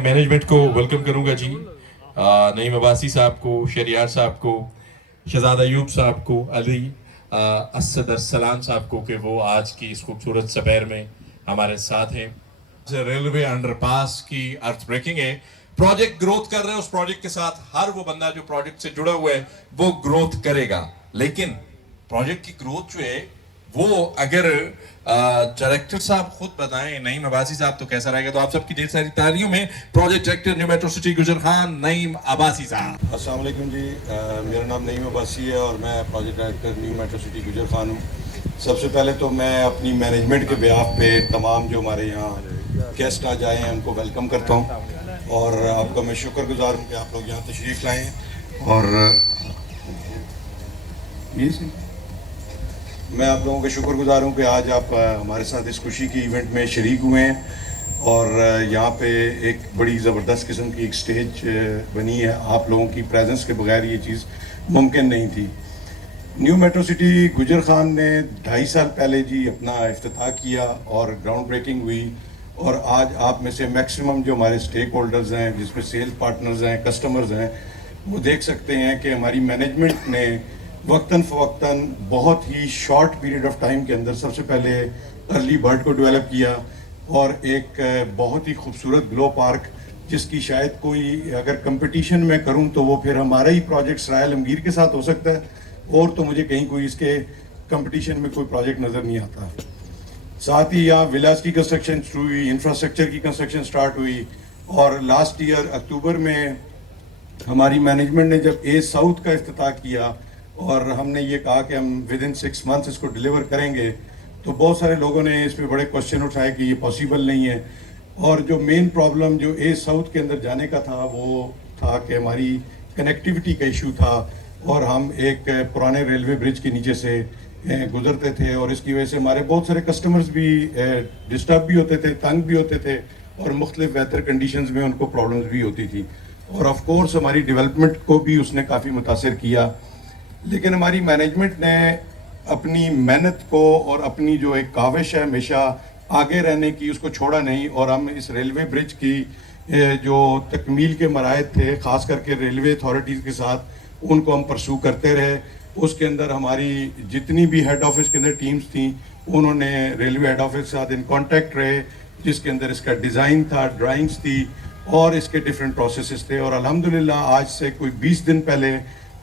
Management को welcome करूंगा जी। नईम अब्बासी साहब को, शहरियार साहब को, शहजाद अयूब साहब को, अली असद अरसलान साहब को कि वो आज की इस खूबसूरत सफर में हमारे साथ हैं। रेलवे अंडरपास की अर्थ ब्रेकिंग है, प्रोजेक्ट ग्रोथ कर रहे हैं। उस प्रोजेक्ट के साथ हर वो बंदा जो प्रोजेक्ट से जुड़ा हुआ है वो ग्रोथ करेगा, लेकिन प्रोजेक्ट की ग्रोथ जो है वो अगर डायरेक्टर साहब खुद बताएं, नईम अब्बासी साहब, तो कैसा रहेगा। तो आप सबकी ढेर सारी तालियों में project director new metro city गुजर खान, नईम अब्बासी साहब। अस्सलाम वालेकुम जी, मेरा नाम नईम अब्बासी है और मैं project director new metro city गुजर खान हूँ। सबसे पहले तो मैं अपनी मैनेजमेंट के बिहाफ पे तमाम जो हमारे यहाँ गेस्ट आज आए हैं उनको वेलकम करता हूँ और आपका मैं शुक्रगुजार हूँ कि आप लोग यहाँ तशरीफ़ लाए हैं। और मैं आप लोगों का शुक्रगुजार हूँ कि आज आप हमारे साथ इस खुशी की इवेंट में शरीक हुए हैं और यहाँ पे एक बड़ी ज़बरदस्त किस्म की एक स्टेज बनी है। आप लोगों की प्रेजेंस के बगैर ये चीज़ मुमकिन नहीं थी। न्यू मेट्रो सिटी गुजर खान ने 2.5 साल पहले जी अपना इफ्तिताह किया और ग्राउंड ब्रेकिंग हुई और आज आप में से मैक्सिमम जो हमारे स्टेक होल्डर्स हैं, जिसमें सेल्स पार्टनर्स हैं, कस्टमर्स हैं, वो देख सकते हैं कि हमारी मैनेजमेंट ने वक्तन फ़वक्तन बहुत ही शॉर्ट पीरियड ऑफ टाइम के अंदर सबसे पहले अर्ली बर्ड को डेवलप किया और एक बहुत ही खूबसूरत ग्लो पार्क, जिसकी शायद कोई अगर कंपटीशन में करूं तो वो फिर हमारा ही प्रोजेक्ट सराय आलमगीर के साथ हो सकता है, और तो मुझे कहीं कोई इसके कंपटीशन में कोई प्रोजेक्ट नज़र नहीं आता। साथ ही यहाँ विलास की कंस्ट्रक्शन शुरू हुई, इंफ्रास्ट्रक्चर की कंस्ट्रक्शन स्टार्ट हुई और लास्ट ईयर अक्टूबर में हमारी मैनेजमेंट ने जब ए साउथ का इफ्तिताह किया और हमने ये कहा कि हम विद इन 6 मंथ्स इसको डिलीवर करेंगे, तो बहुत सारे लोगों ने इस पर बड़े क्वेश्चन उठाए कि ये पॉसिबल नहीं है। और जो मेन प्रॉब्लम जो ए साउथ के अंदर जाने का था वो था कि हमारी कनेक्टिविटी का इशू था और हम एक पुराने रेलवे ब्रिज के नीचे से गुजरते थे और इसकी वजह से हमारे बहुत सारे कस्टमर्स भी डिस्टर्ब भी होते थे, तंग भी होते थे और मुख्तलिफ वेदर कंडीशंस में उनको प्रॉब्लम्स भी होती थी और ऑफ कोर्स हमारी डेवलपमेंट को भी उसने काफ़ी मुतासर किया। लेकिन हमारी मैनेजमेंट ने अपनी मेहनत को और अपनी जो एक काविश है हमेशा आगे रहने की, उसको छोड़ा नहीं और हम इस रेलवे ब्रिज की जो तकमील के मराहल थे, ख़ास करके रेलवे अथॉरिटीज़ के साथ, उनको हम परसू करते रहे। उसके अंदर हमारी जितनी भी हेड ऑफिस के अंदर टीम्स थी उन्होंने रेलवे हेड ऑफिस के साथ इन कॉन्टैक्ट रहे, जिसके अंदर इसका डिज़ाइन था, ड्राइंग्स थी और इसके डिफरेंट प्रोसेसेस थे। और अल्हम्दुलिल्लाह आज से कोई 20 दिन पहले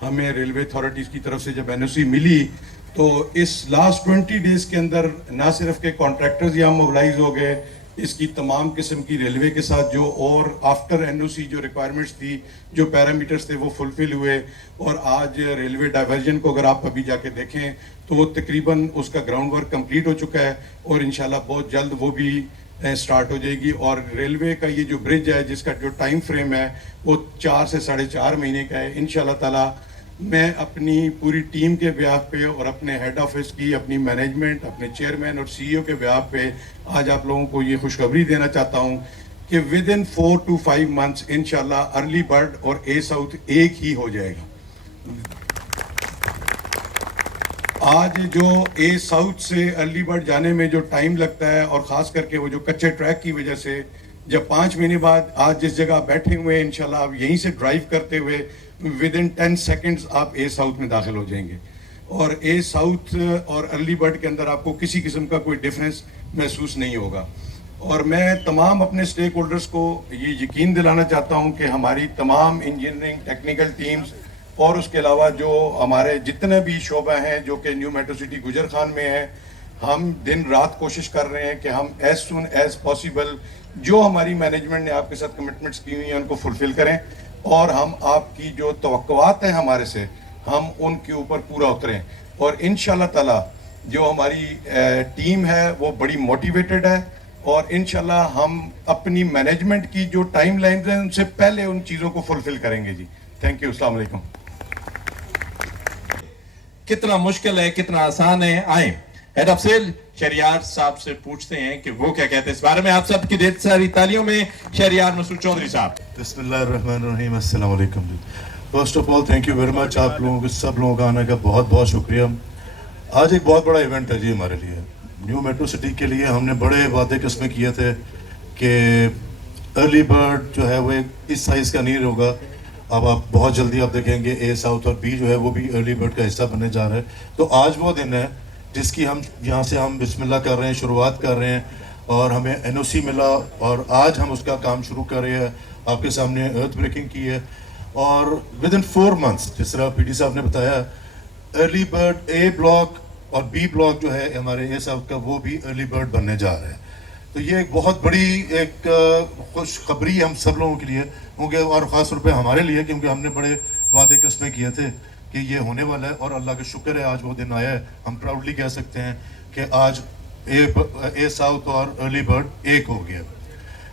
हमें रेलवे अथॉरिटीज़ की तरफ से जब एनओसी मिली तो इस लास्ट 20 डेज़ के अंदर ना सिर्फ के कॉन्ट्रैक्टर्स यहाँ मोबिलाइज हो गए, इसकी तमाम किस्म की रेलवे के साथ जो और आफ्टर एनओसी जो रिक्वायरमेंट्स थी, जो पैरामीटर्स थे, वो फुलफिल हुए और आज रेलवे डाइवर्जन को अगर आप अभी जाके देखें तो वो तकरीबन उसका ग्राउंड वर्क कंप्लीट हो चुका है और इंशाल्लाह बहुत जल्द वो भी स्टार्ट हो जाएगी। और रेलवे का ये जो ब्रिज है जिसका जो टाइम फ्रेम है वो 4 से 4.5 महीने का है। इंशाल्लाह ताला मैं अपनी पूरी टीम के ब्याह पे और अपने हेड ऑफिस की, अपनी मैनेजमेंट, अपने चेयरमैन और सीईओ के ब्याह पे आज आप लोगों को ये खुशखबरी देना चाहता हूँ कि विद इन 4 to 5 मंथ्स इंशाल्लाह अर्ली बर्ड और ए साउथ एक ही हो जाएगा। आज जो ए साउथ से अर्ली बर्ड जाने में जो टाइम लगता है और ख़ास करके वो जो कच्चे ट्रैक की वजह से जब 5 महीने बाद आज जिस जगह बैठे हुए हैं इंशाल्लाह आप यहीं से ड्राइव करते हुए विद इन 10 सेकेंड्स आप ए साउथ में दाखिल हो जाएंगे और ए साउथ और अर्ली बर्ड के अंदर आपको किसी किस्म का कोई डिफरेंस महसूस नहीं होगा। और मैं तमाम अपने स्टेक होल्डर्स को ये यकीन दिलाना चाहता हूँ कि हमारी तमाम इंजीनियरिंग टेक्निकल टीम्स और उसके अलावा जो हमारे जितने भी शोबे हैं जो कि न्यू मेट्रो सिटी गुजर खान में है, हम दिन रात कोशिश कर रहे हैं कि हम एज सुन एज पॉसिबल जो हमारी मैनेजमेंट ने आपके साथ कमिटमेंट्स की हुई हैं उनको फुलफिल करें और हम आपकी जो तवक्कुआत हैं हमारे से हम उनके ऊपर पूरा उतरें। और इंशाल्लाह ताला जो हमारी टीम है वो बड़ी मोटिवेटेड है और इंशाल्लाह हम अपनी मैनेजमेंट की जो टाइम लाइन है उनसे पहले उन चीज़ों को फुलफिल करेंगे जी। थैंक यू, अस्सलाम वालेकुम। कितना मुश्किल है, कितना आसान है। आए हेड ऑफ सेल शहरियार साहब से पूछते हैं कि वो क्या कहते हैं इस बारे में। आप सबकी ढेर सारी तालियों में शहरियार मसूद चौधरी साहब। बिस्मिल्लाहिर्रहमानिर्रहीम, अस्सलाम वालेकुम। First of all thank you very much, आप लोगों के सब लोगों का आने का बहुत बहुत शुक्रिया। आज एक बहुत बड़ा इवेंट है जी हमारे लिए, न्यू मेट्रो सिटी के लिए। हमने बड़े वादे किस्में किए थे कि ارلی برڈ جو ہے وہ اس سائز کا نہیں ہوگا. اب آپ بہت جلدی آپ دیکھیں گے اے ساؤتھ اور بی جو ہے وہ بھی ارلی برڈ کا حصہ بننے جا رہا ہے. تو آج وہ دن ہے جس کی ہم یہاں سے ہم بسم اللہ کر رہے ہیں, شروعات کر رہے ہیں, اور ہمیں این او سی ملا اور آج ہم اس کا کام شروع کر رہے ہیں. آپ کے سامنے ارتھ بریکنگ کی ہے, اور ود ان 4 months جس طرح پی ڈی صاحب نے بتایا, ارلی برڈ اے بلاک اور بی بلاک جو ہے ہمارے اے ساؤتھ کا وہ بھی ارلی برڈ بننے جا رہا ہے. تو یہ ایک بہت بڑی ایک خوشخبری ہم سب لوگوں کے لیے کیونکہ, اور خاص طور پہ ہمارے لیے, کیونکہ ہم نے بڑے وعدے قسمیں کیے تھے کہ یہ ہونے والا ہے, اور اللہ کا شکر ہے آج وہ دن آیا ہے. ہم پراؤڈلی کہہ سکتے ہیں کہ آج اے ساؤتھ اور ارلی برڈ ایک ہو گیا.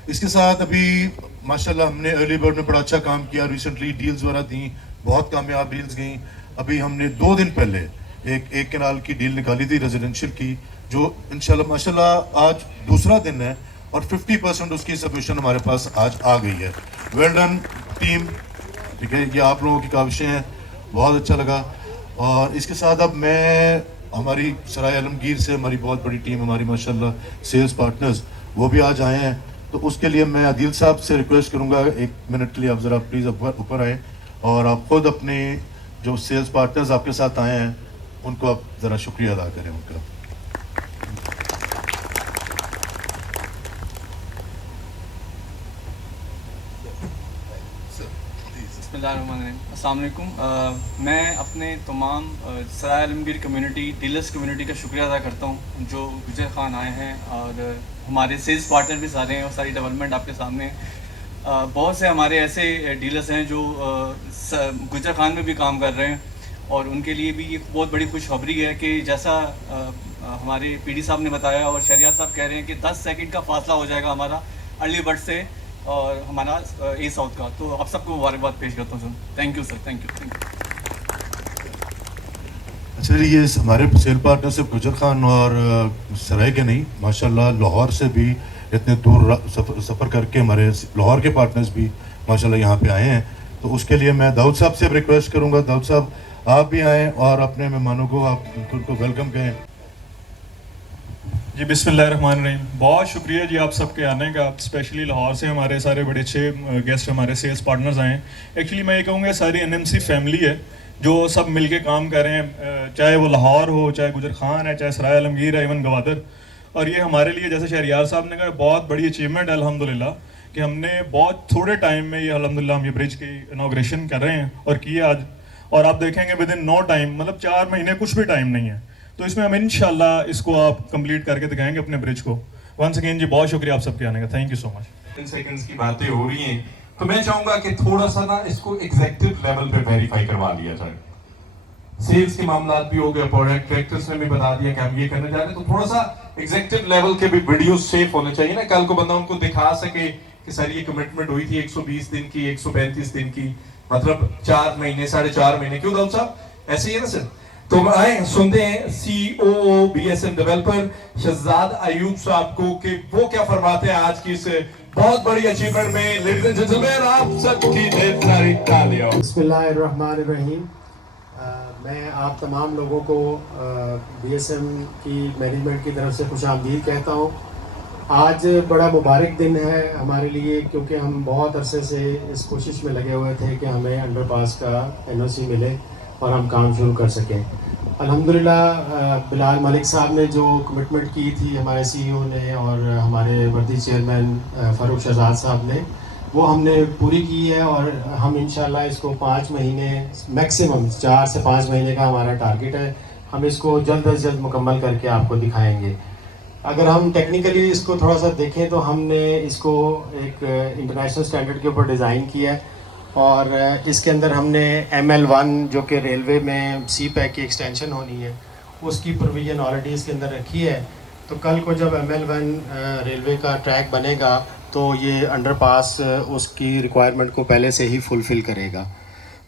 اس کے ساتھ ابھی ماشاءاللہ ہم نے ارلی برڈ میں بڑا اچھا کام کیا. ریسنٹلی ڈیلز وغیرہ دیں, بہت کامیاب ڈیلز گئیں. ابھی ہم نے 2 دن پہلے ایک کنال کی ڈیل نکالی تھی ریزیڈنشیل کی, جو انشاءاللہ ماشاءاللہ آج دوسرا دن ہے, اور 50% اس کی سبمیشن ہمارے پاس آج آ گئی ہے. ویل ڈن ٹیم, ٹھیک ہے, یہ آپ لوگوں کی کاوشیں ہیں, بہت اچھا لگا. اور اس کے ساتھ اب میں ہماری سرائے عالمگیر سے ہماری بہت بڑی ٹیم, ہماری ماشاءاللہ سیلز پارٹنرز وہ بھی آج آئے ہیں. تو اس کے لیے میں عادل صاحب سے ریکویسٹ کروں گا 1 منٹ کے لیے آپ ذرا پلیز اوپر آئیں, اور آپ خود اپنے جو سیلز پارٹنرز آپ کے ساتھ آئے ہیں ان کو آپ ذرا شکریہ ادا کریں ان کا. بسم اللہ الرحمن الرحیم. السلام علیکم. میں اپنے تمام سرائے عالمگیر کمیونٹی, ڈیلرز کمیونٹی کا شکریہ ادا کرتا ہوں جو گجر خان آئے ہیں, اور ہمارے سیلز پارٹنر بھی سارے ہیں, اور ساری ڈیولپمنٹ آپ کے سامنے. بہت سے ہمارے ایسے ڈیلرز ہیں جو گجر خان میں بھی کام کر رہے ہیں, اور ان کے لیے بھی ایک بہت بڑی خوشخبری ہے کہ جیسا ہمارے پی ڈی صاحب نے بتایا اور شہریار صاحب کہہ رہے ہیں کہ 10 سیکنڈ کا فاصلہ ہو جائے گا ہمارا ارلی برڈ سے اور ہمارا اے ساؤتھ کا. تو آپ سب کو مبارکباد پیش کرتا ہوں sir. Thank you sir, thank you. اچھا جی, یہ ہمارے سیل پارٹنر صرف گجر خان اور سرائے کے نہیں, ماشاءاللہ لاہور سے بھی اتنے دور سفر کر کے ہمارے لاہور کے پارٹنرز بھی ماشاءاللہ یہاں پہ آئے ہیں. تو اس کے لیے میں داؤد صاحب سے ریکویسٹ کروں گا, داؤد صاحب آپ بھی آئیں اور اپنے مہمانوں کو آپ ان کو ویلکم کہیں. جی بسم اللہ الرحمن الرحیم. بہت شکریہ جی آپ سب کے آنے کا. اسپیشلی لاہور سے ہمارے سارے بڑے اچھے گیسٹ ہمارے سیلز پارٹنرز آئے ہیں. ایکچولی میں یہ کہوں گا ساری این ایم سی فیملی ہے جو سب مل کے کام کر رہے ہیں, چاہے وہ لاہور ہو, چاہے گجر خان ہے, چاہے سرائے عالمگیر ہے, ایون گوادر. اور یہ ہمارے لیے جیسے شہریار صاحب نے کہا بہت بڑی اچیومنٹ ہے الحمدللہ کہ ہم نے بہت تھوڑے ٹائم میں یہ الحمدللہ ہم یہ برج کی انوگریشن کر رہے ہیں اور کیے آج. اور آپ دیکھیں گے ود ان نو ٹائم, مطلب 4 مہینے کچھ بھی ٹائم نہیں ہے, تو اس میں ہم انشاءاللہ اس کو آپ کمپلیٹ کر کے دکھائیں گے اپنے برج کو. ونس اگین جی بہت شکریہ آپ سب کے آنے کا. Thank you so much. 10 seconds کی باتیں ہو رہی ہیں تو میں چاہوں گا کہ تھوڑا سا نا اس کو ایگزیکٹو لیول پہ ویریفائی کروا لیا جائے. سیلز کے معاملات بھی ہو گئے, پروڈکٹ ڈائریکٹرز نے بھی بتا دیا کہ ہم یہ کرنے جا رہے ہیں, تو تھوڑا سا ایگزیکٹو لیول کے بھی ویڈیوز سیف ہونے چاہیے نا, کل کو بندہ ان کو دکھا سکے کہ سر یہ کمٹمنٹ ہوئی تھی 120 دن کی, 135 دن کی, مطلب 4 مہینے 4.5 مہینے. کیوں داؤد صاحب ایسے ہی ہے نا سر؟ تو آئیں سنتے ہیں C O B S M developer Shahzad Ayub صاحب کو کہ وہ کیا فرماتے ہیں آج کی اس بہت بڑی اچیومنٹ میں. لیڈیز اینڈ جنٹلمین آپ سب کی ڈھیر ساری تالیاں. بسم اللہ الرحمن الرحیم. میں آپ تمام لوگوں کو بی ایس ایم کی مینجمنٹ کی طرف سے خوش آمدید کہتا ہوں. آج بڑا مبارک دن ہے ہمارے لیے کیونکہ ہم بہت عرصے سے اس کوشش میں لگے ہوئے تھے کہ ہمیں انڈر پاس کا این او سی ملے اور ہم کام شروع کر سکیں. الحمدللہ بلال ملک صاحب نے جو کمٹمنٹ کی تھی ہمارے سی ای او نے اور ہمارے وردی چیئرمین فاروق شہزاد صاحب نے, وہ ہم نے پوری کی ہے, اور ہم انشاءاللہ اس کو 5 مہینے میکسیمم 4 سے 5 مہینے کا ہمارا ٹارگٹ ہے. ہم اس کو جلد از جلد مکمل کر کے آپ کو دکھائیں گے. اگر ہم ٹیکنیکلی اس کو تھوڑا سا دیکھیں تو ہم نے اس کو ایک انٹرنیشنل اسٹینڈرڈ کے اوپر ڈیزائن کیا ہے, اور اس کے اندر ہم نے ML1 جو کہ ریلوے میں سی پیک کی ایکسٹینشن ہونی ہے اس کی پروویژن آلریڈی اس کے اندر رکھی ہے. تو کل کو جب ML1 ریلوے کا ٹریک بنے گا تو یہ انڈر پاس اس کی ریکوائرمنٹ کو پہلے سے ہی فلفل کرے گا.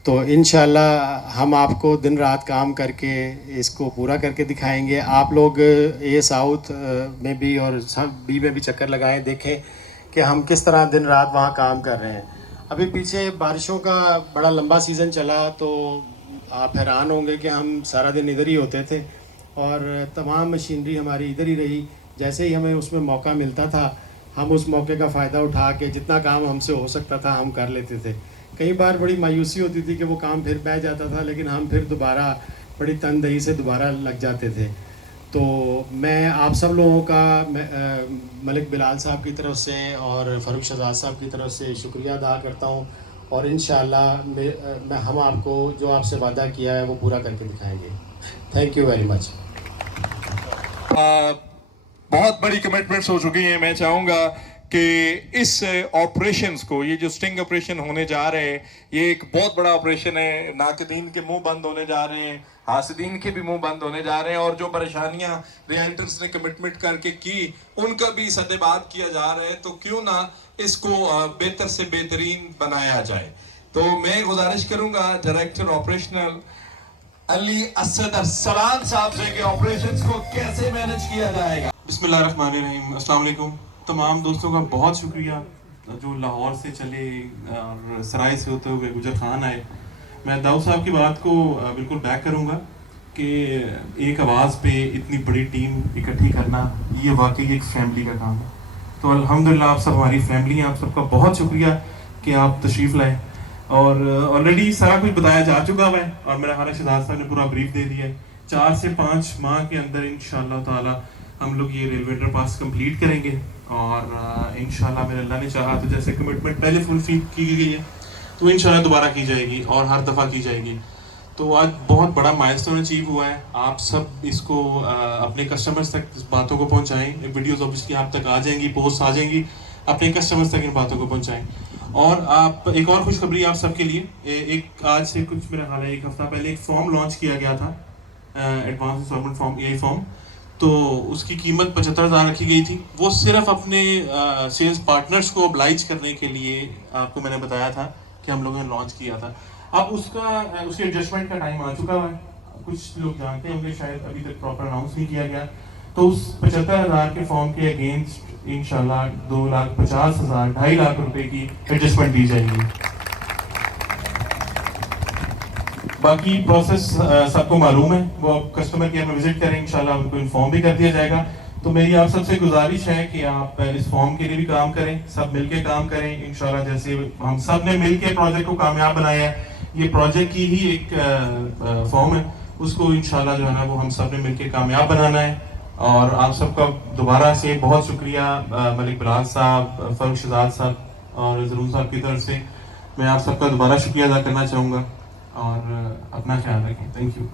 تو انشاءاللہ ہم آپ کو دن رات کام کر کے اس کو پورا کر کے دکھائیں گے. آپ لوگ اے ساؤتھ میں بھی اور سب بی میں بھی چکر لگائیں, دیکھیں کہ ہم کس طرح دن رات وہاں کام کر رہے ہیں. ابھی پیچھے بارشوں کا بڑا لمبا سیزن چلا تو آپ حیران ہوں گے کہ ہم سارا دن ادھر ہی ہوتے تھے اور تمام مشینری ہماری ادھر ہی رہی. جیسے ہی ہمیں اس میں موقع ملتا تھا हम उस मौके का फ़ायदा उठा के जितना काम हमसे हो सकता था हम कर लेते थे। कई बार बड़ी मायूसी होती थी कि वो काम फिर बह जाता था, लेकिन हम फिर दोबारा बड़ी तनदेही से दोबारा लग जाते थे। तो मैं आप सब लोगों का मलिक बिलाल साहब की तरफ से और फ़ारूक शहजाद साहब की तरफ से शुक्रिया अदा करता हूँ, और इंशाअल्लाह हम आपको जो आपसे वादा किया है वो पूरा करके दिखाएंगे। Thank you very much. बहुत बड़ी कमिटमेंट्स हो चुकी हैं। मैं चाहूँगा कि इस ऑपरेशंस को, ये जो स्टिंग ऑपरेशन होने जा रहे हैं, ये एक बहुत बड़ा ऑपरेशन है। नाकदीन के मुंह बंद होने जा रहे हैं, हासिदीन के भी मुंह बंद होने जा रहे हैं, और जो परेशानियां रियल्टर्स ने कमिटमेंट करके की उनका भी सद्देबात किया जा रहा है। तो क्यों ना इसको बेहतर से बेहतरीन बनाया जाए। तो मैं गुजारिश करूंगा डायरेक्टर ऑपरेशनल अली असद अरसलान साहब से कि ऑपरेशंस को कैसे मैनेज किया जाएगा। बिस्मिल्लाहिर्रहमानिर्रहीम। अस्सलाम वालेकुम। तमाम दोस्तों का बहुत शुक्रिया जो लाहौर से चले और सराय से होते हुए गुजर खान आए। मैं दाऊद साहब की बात को बिल्कुल बैक करूंगा कि एक आवाज़ पे इतनी बड़ी टीम इकट्ठी करना ये वाकई एक फैमिली का काम है। तो अल्हम्दुलिल्लाह आप सब हमारी फैमिली हैं। आप सबका बहुत शुक्रिया कि आप तशरीफ़ लाए, और ऑलरेडी सारा कुछ बताया जा चुका है और मेरा ख्याल है शहजाद साहब ने पूरा ब्रीफ दे दिया है। 4 से 5 माह के अंदर इंशाअल्लाह ताला हम लोग ये रेलवे अंडरपास कंप्लीट करेंगे, और इंशाअल्लाह मेरे अल्लाह ने चाहा तो जैसे कमिटमेंट पहले फुलफिल की गई है तो इंशाअल्लाह दोबारा की जाएगी और हर दफ़ा की जाएगी। तो आज बहुत बड़ा माइलस्टोन अचीव हुआ है। आप सब इसको अपने कस्टमर्स तक इस बातों को पहुंचाएं। वीडियोस ऑब्वियसली आप तक आ जाएंगी, पोस्ट आ जाएंगी, अपने कस्टमर्स तक इन बातों को पहुंचाएं। और आप एक और खुशखबरी आप सबके लिए, एक आज से कुछ मेरा ख्याल है 1 हफ्ता पहले एक फॉर्म लॉन्च किया गया था, एडवांस इंस्टॉलमेंट फॉर्म, ए फॉर्म। तो उसकी कीमत 75,000 रखी गई थी। वो सिर्फ अपने सेल्स पार्टनर्स को ऑब्लाइज करने के लिए आपको मैंने बताया था कि हम लोगों ने लॉन्च किया था। अब उसके एडजस्टमेंट का टाइम आ चुका है। कुछ लोग जानते होंगे, शायद अभी तक प्रॉपर अनाउंस नहीं किया गया। तो उस 75,000 के फॉर्म के अगेंस्ट इंशाल्लाह 2,50,000 2.5 लाख रुपए की एडजस्टमेंट दी जाएगी। बाकी प्रोसेस सबको मालूम है, वो आप कस्टमर केयर में विजिट करें, इंशाल्लाह उनको इन्फॉर्म भी कर दिया जाएगा। तो मेरी आप सबसे गुजारिश है कि आप इस फॉर्म के लिए भी काम करें, सब मिलके काम करें इंशाल्लाह। जैसे हम सब ने मिलके प्रोजेक्ट को कामयाब बनाया है, ये प्रोजेक्ट की ही एक फॉर्म है, उसको इंशाल्लाह जो है ना वो हम सब ने मिलके कामयाब बनाना है। और आप सबका दोबारा से बहुत शुक्रिया मलिक बिलाल साहब, फ़ारूक शहजाद साहब और ज़रून साहब की तरफ से मैं आप सबका दोबारा शुक्रिया अदा करना चाहूँगा, और अपना ख्याल रखें। Thank you.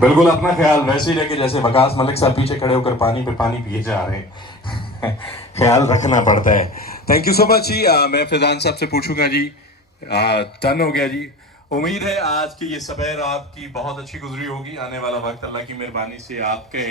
बिल्कुल अपना ख्याल वैसे ही रखें जैसे वकास मलिक साहब पीछे खड़े होकर पानी पे पानी पिए जा रहे हैं। ख्याल रखना पड़ता है। थैंक यू सो मच जी। मैं फैजान साहब से पूछूंगा जी, टर्न हो गया जी। उम्मीद है आज की ये सवेर आपकी बहुत अच्छी गुजरी होगी। आने वाला वक्त अल्लाह की मेहरबानी से आपके